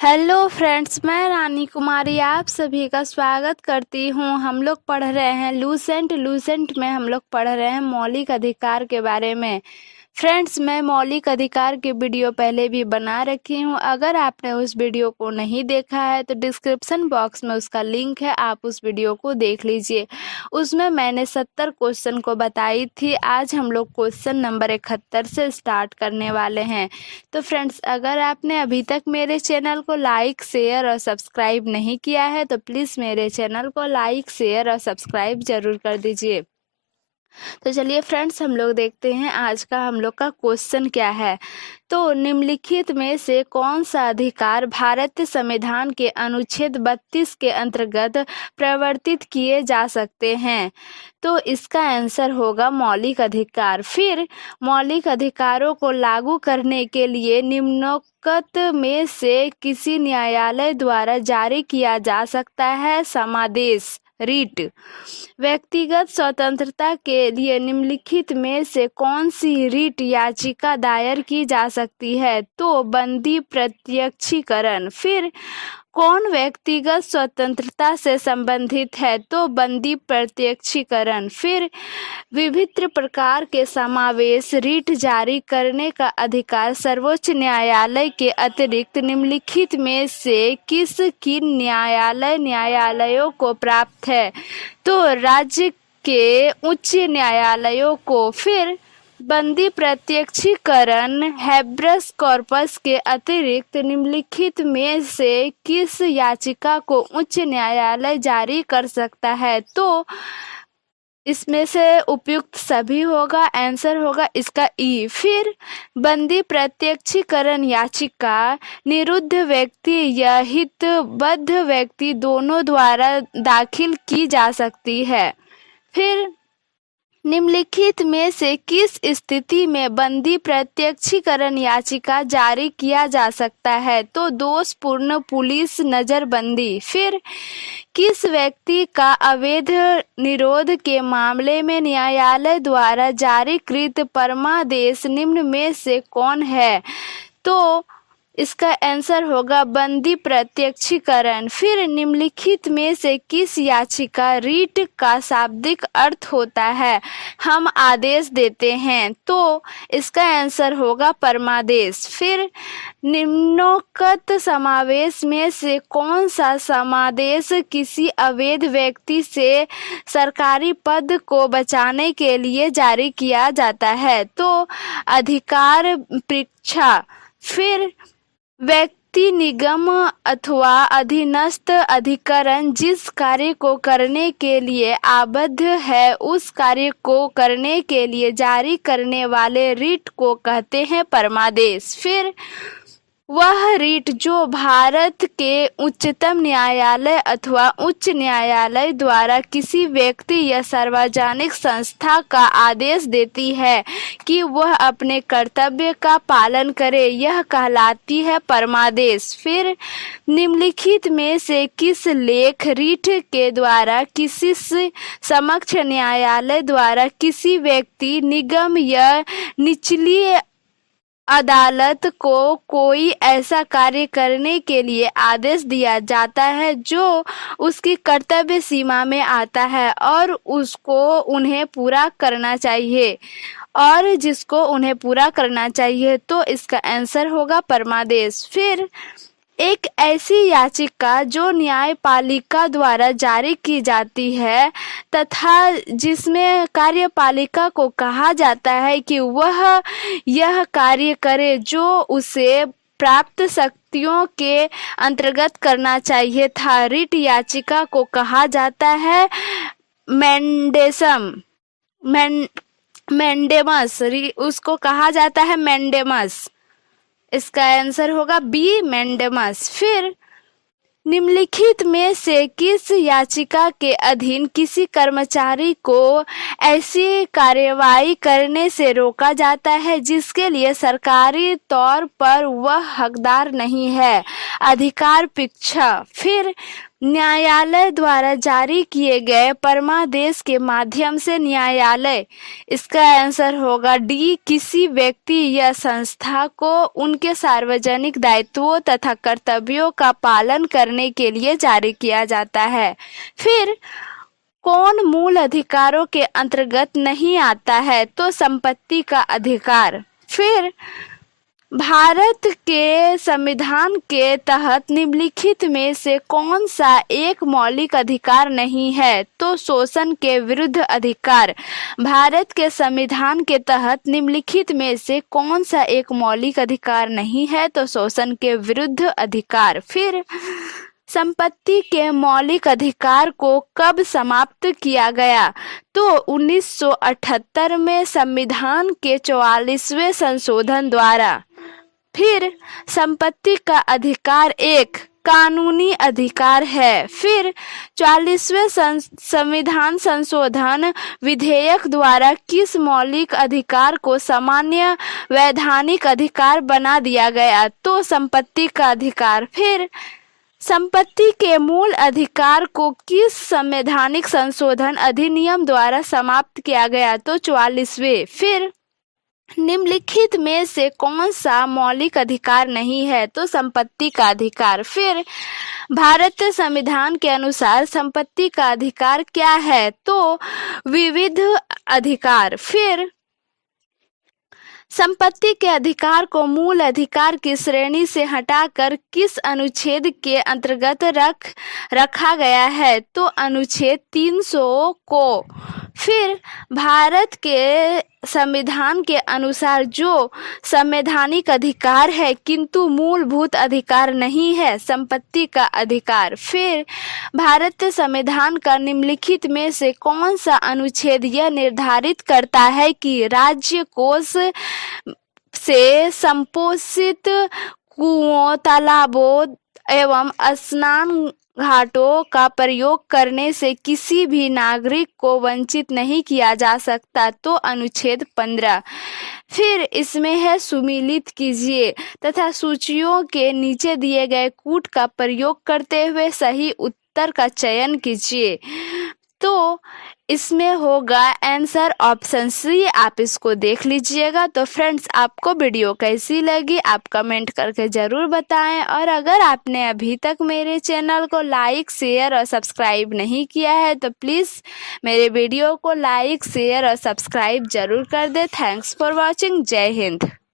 Hello friends, मैं रानी कुमारी आप सभी का स्वागत करती हूँ। हम लोग पढ़ रहे हैं लूसेंट में हम लोग पढ़ रहे हैं मौलिक अधिकार के बारे में। फ्रेंड्स, मैं मौलिक अधिकार की वीडियो पहले भी बना रखी हूँ। अगर आपने उस वीडियो को नहीं देखा है तो डिस्क्रिप्शन बॉक्स में उसका लिंक है, आप उस वीडियो को देख लीजिए। उसमें मैंने 70 क्वेश्चन को बताई थी। आज हम लोग क्वेश्चन नंबर 71 से स्टार्ट करने वाले हैं। तो फ्रेंड्स, अगर आपने अभी तक मेरे चैनल को लाइक, शेयर और सब्सक्राइब नहीं किया है तो प्लीज़ मेरे चैनल को लाइक, शेयर और सब्सक्राइब जरूर कर दीजिए। तो चलिए फ्रेंड्स, हम लोग देखते हैं आज का हम लोग का क्वेश्चन क्या है। तो निम्नलिखित में से कौन सा अधिकार भारतीय संविधान के अनुच्छेद 32 के अंतर्गत प्रवर्तित किए जा सकते हैं? तो इसका आंसर होगा मौलिक अधिकार। फिर मौलिक अधिकारों को लागू करने के लिए निम्नोक्त में से किसी न्यायालय द्वारा जारी किया जा सकता है समादेश, रीट। व्यक्तिगत स्वतंत्रता के लिए निम्नलिखित में से कौन सी रीट याचिका दायर की जा सकती है? तो बंदी प्रत्यक्षीकरण। फिर कौन व्यक्तिगत स्वतंत्रता से संबंधित है? तो बंदी प्रत्यक्षीकरण। फिर विभिन्न प्रकार के समावेश रीट जारी करने का अधिकार सर्वोच्च न्यायालय के अतिरिक्त निम्नलिखित में से किस किन न्यायालयों को प्राप्त है? तो राज्य के उच्च न्यायालयों को। फिर बंदी प्रत्यक्षीकरण हैबरस कॉर्पस के अतिरिक्त निम्नलिखित में से किस याचिका को उच्च न्यायालय जारी कर सकता है? तो इसमें से उपयुक्त सभी होगा, आंसर होगा इसका ई। फिर बंदी प्रत्यक्षीकरण याचिका निरुद्ध व्यक्ति या हितबद्ध व्यक्ति दोनों द्वारा दाखिल की जा सकती है। फिर निम्नलिखित में से किस स्थिति में बंदी प्रत्यक्षीकरण याचिका जारी किया जा सकता है? तो दोषपूर्ण पुलिस नजरबंदी। फिर किस व्यक्ति का अवैध निरोध के मामले में न्यायालय द्वारा जारीकृत परमादेश निम्न में से कौन है? तो इसका आंसर होगा बंदी प्रत्यक्षीकरण। फिर निम्नलिखित में से किस याचिका रीट का शाब्दिक अर्थ होता है? हम आदेश देते हैं। तो इसका आंसर होगा परमादेश। फिर निम्नोक्त समावेश में से कौन सा समादेश किसी अवैध व्यक्ति से सरकारी पद को बचाने के लिए जारी किया जाता है? तो अधिकार परीक्षा। फिर व्यक्ति, निगम अथवा अधीनस्थ अधिकरण जिस कार्य को करने के लिए आबद्ध है उस कार्य को करने के लिए जारी करने वाले रीट को कहते हैं परमादेश। फिर वह रीट जो भारत के उच्चतम न्यायालय अथवा उच्च न्यायालय द्वारा किसी व्यक्ति या सार्वजनिक संस्था का आदेश देती है कि वह अपने कर्तव्य का पालन करे, यह कहलाती है परमादेश। फिर निम्नलिखित में से किस लेख रीट के द्वारा किसी समक्ष न्यायालय द्वारा किसी व्यक्ति, निगम या निचली अदालत को कोई ऐसा कार्य करने के लिए आदेश दिया जाता है जो उसकी कर्तव्य सीमा में आता है और उसको उन्हें पूरा करना चाहिए और जिसको उन्हें पूरा करना चाहिए? तो इसका आंसर होगा परमादेश। फिर एक ऐसी याचिका जो न्यायपालिका द्वारा जारी की जाती है तथा जिसमें कार्यपालिका को कहा जाता है कि वह यह कार्य करे जो उसे प्राप्त शक्तियों के अंतर्गत करना चाहिए था, रिट याचिका को कहा जाता है मैंडेमस। उसको कहा जाता है मैंडेमस। इसका आंसर होगा बी, मैंडेमस। फिर निम्नलिखित में से किस याचिका के अधीन किसी कर्मचारी को ऐसी कार्यवाही करने से रोका जाता है जिसके लिए सरकारी तौर पर वह हकदार नहीं है? अधिकार परीक्षा। फिर न्यायालय द्वारा जारी किए गए परमादेश के माध्यम से न्यायालय। इसका आंसर होगा डी, किसी व्यक्ति या संस्था को उनके सार्वजनिक दायित्वों तथा कर्तव्यों का पालन करने के लिए जारी किया जाता है। फिर कौन मूल अधिकारों के अंतर्गत नहीं आता है? तो संपत्ति का अधिकार। फिर भारत के संविधान के तहत निम्नलिखित में से कौन सा एक मौलिक अधिकार नहीं है? तो शोषण के विरुद्ध अधिकार। भारत के संविधान के तहत निम्नलिखित में से कौन सा एक मौलिक अधिकार नहीं है? तो शोषण के विरुद्ध अधिकार। फिर संपत्ति के मौलिक अधिकार को कब समाप्त किया गया? तो 1978 में संविधान के 44वें संशोधन द्वारा। फिर संपत्ति का अधिकार एक कानूनी अधिकार है। फिर 44वें संविधान संशोधन विधेयक द्वारा किस मौलिक अधिकार को सामान्य वैधानिक अधिकार बना दिया गया? तो संपत्ति का अधिकार। फिर संपत्ति के मूल अधिकार को किस संवैधानिक संशोधन अधिनियम द्वारा समाप्त किया गया? तो 44वें। फिर निम्नलिखित में से कौन सा मौलिक अधिकार नहीं है? तो संपत्ति का अधिकार। फिर भारतीय संविधान के अनुसार संपत्ति का अधिकार क्या है? तो विविध अधिकार। फिर संपत्ति के अधिकार को मूल अधिकार की श्रेणी से हटाकर किस अनुच्छेद के अंतर्गत रखा गया है? तो अनुच्छेद 300 को। फिर भारत के संविधान के अनुसार जो संवैधानिक अधिकार है किंतु मूलभूत अधिकार नहीं है, संपत्ति का अधिकार। फिर भारतीय संविधान का निम्नलिखित में से कौन सा अनुच्छेद यह निर्धारित करता है कि राज्य कोष से संपोषित कुओं, तालाबों एवं स्नान घाटों का प्रयोग करने से किसी भी नागरिक को वंचित नहीं किया जा सकता? तो अनुच्छेद 15। फिर इसमें है सुमेलित कीजिए तथा सूचियों के नीचे दिए गए कूट का प्रयोग करते हुए सही उत्तर का चयन कीजिए। तो इसमें होगा आंसर ऑप्शन सी। आप इसको देख लीजिएगा। तो फ्रेंड्स, आपको वीडियो कैसी लगी आप कमेंट करके ज़रूर बताएं, और अगर आपने अभी तक मेरे चैनल को लाइक, शेयर और सब्सक्राइब नहीं किया है तो प्लीज़ मेरे वीडियो को लाइक, शेयर और सब्सक्राइब ज़रूर कर दें। Thanks for watching. जय हिंद।